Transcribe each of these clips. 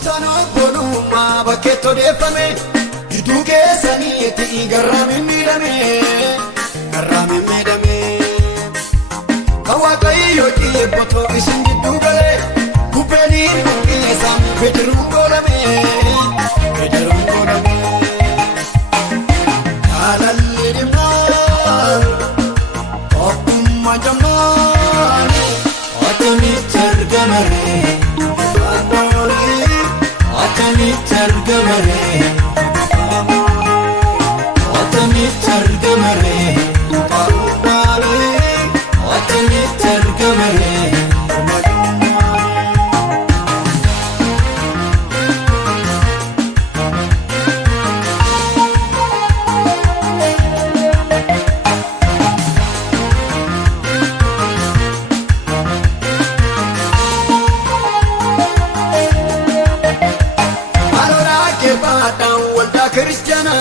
Sanoo boonummaa bakkeetti odeeffame gidduu keessaniitti garraa mimmiidhame kan Waaqayyo dhiyeeffatu isin gidduu galee bubbeen buqqeessaan bidiruun goolame jaalalli dhimmaan obbummaa jammaan akkamitti argamaree akkamitti argamaree akkamitti argamaree akkamitti argamaree Kristiana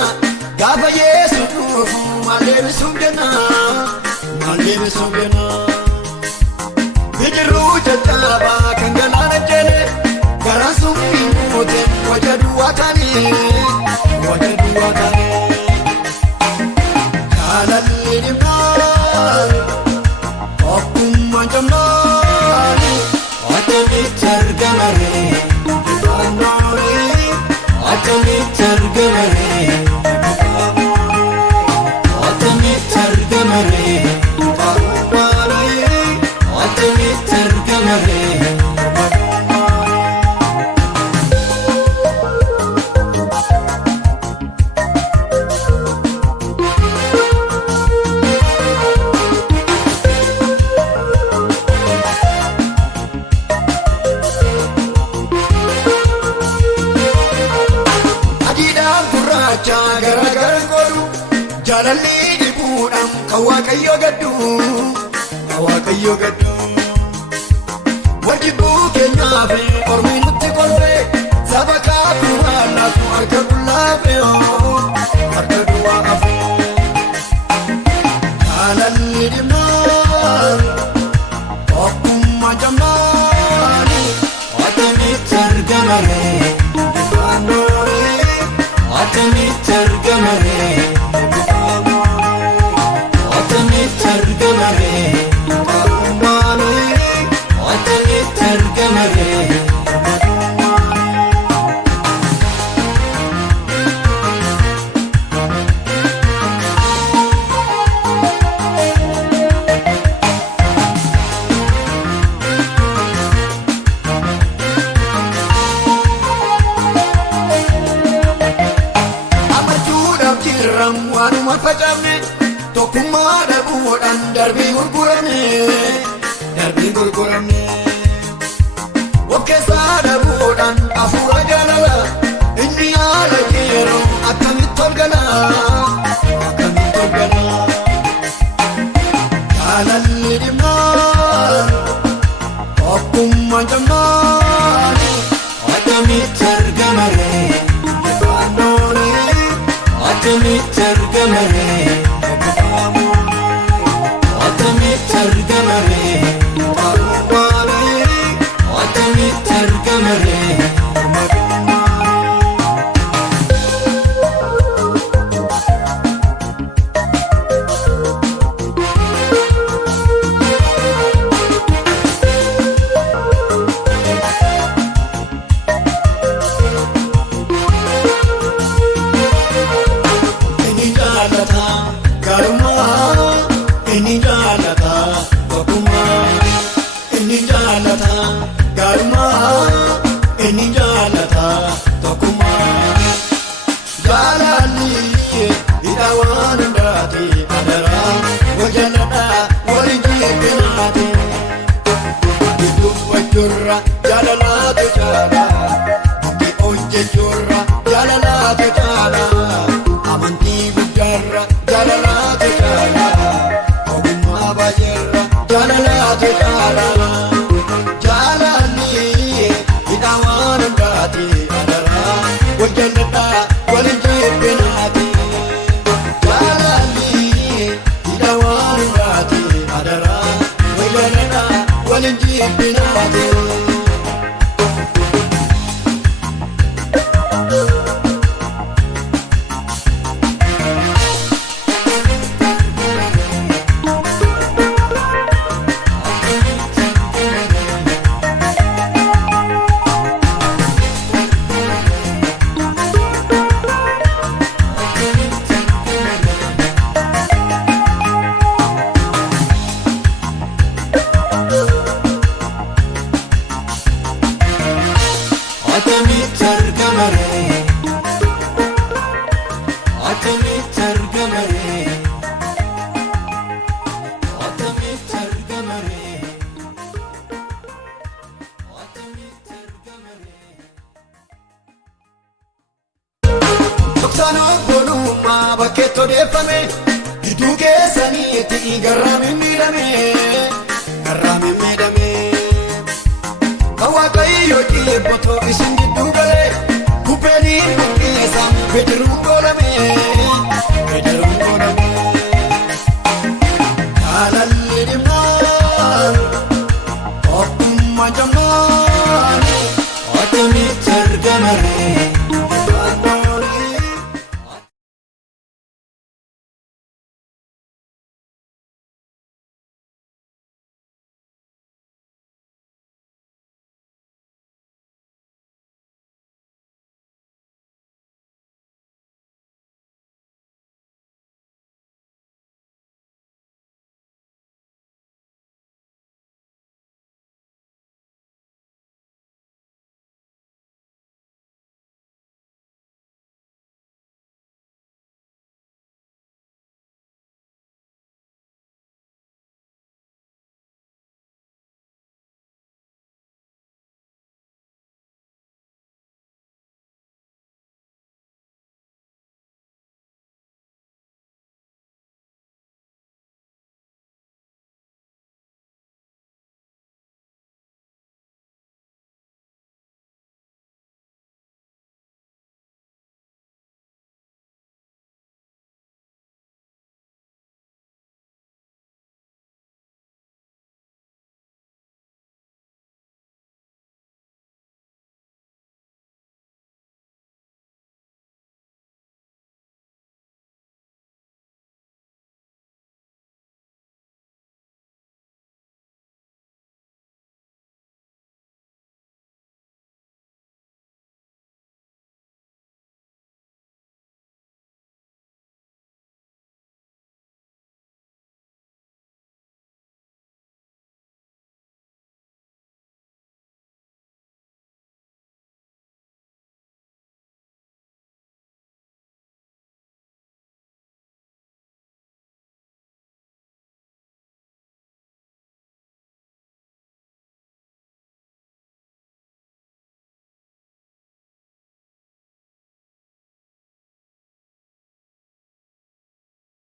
gaafa Yesu dhufu maalleebisuuf jenna bidiruu jajjabaa kan galaana jene garaan sun himuute waja duwwaa taane jaalalli dhimmaan obbummaa jammaan akkamitti argamaree akkamitti argamaree akkamitti argamaree akkamitti argamaree Gara godhu jaalalli dhibuudhaan kan Waaqayyo gaddu wajjibuu keenyaaf ormi nutti kolfe saba kaafuu laatu harka qullaafe harka duwwaa hafe jaalalli dhimmaan obbummaa jammaan akkamitti argamaree akkamitti argamaree akkamitti argamaree akkamitti argamaree waanuma facafne tokkummaa dhabuudhaan darbii gurguramne of keessaa dhabuudhaan hafuura jaalala inni haala yeroo akkamitti tolgala jaalalli dhimmaan obbummaa jammaan akkamitti argamaree akkamitti argamaree akkamitti argamaree akkamitti argamaree jaalalaatu jaala bukkee hojjechuurra jaalalaatu jaala amantii guddaarra jaalalaatu jaala ogummaa baay'eerra jaalalaatu jaala jaalalli hidhaa waan hundaati adaraa wal jaalladhaa waliin jibbinaati jaalalli hidhaa waan hundaati adaraa wal jaalladhaa waliin jibbinaati Atamitti argamare, atamitti argamare, atamitti argamare, atamitti argamare. Dhoktaan obbolummaa bakkeetti odeeffame, gidduu keessaniitti garaan hin miidhame.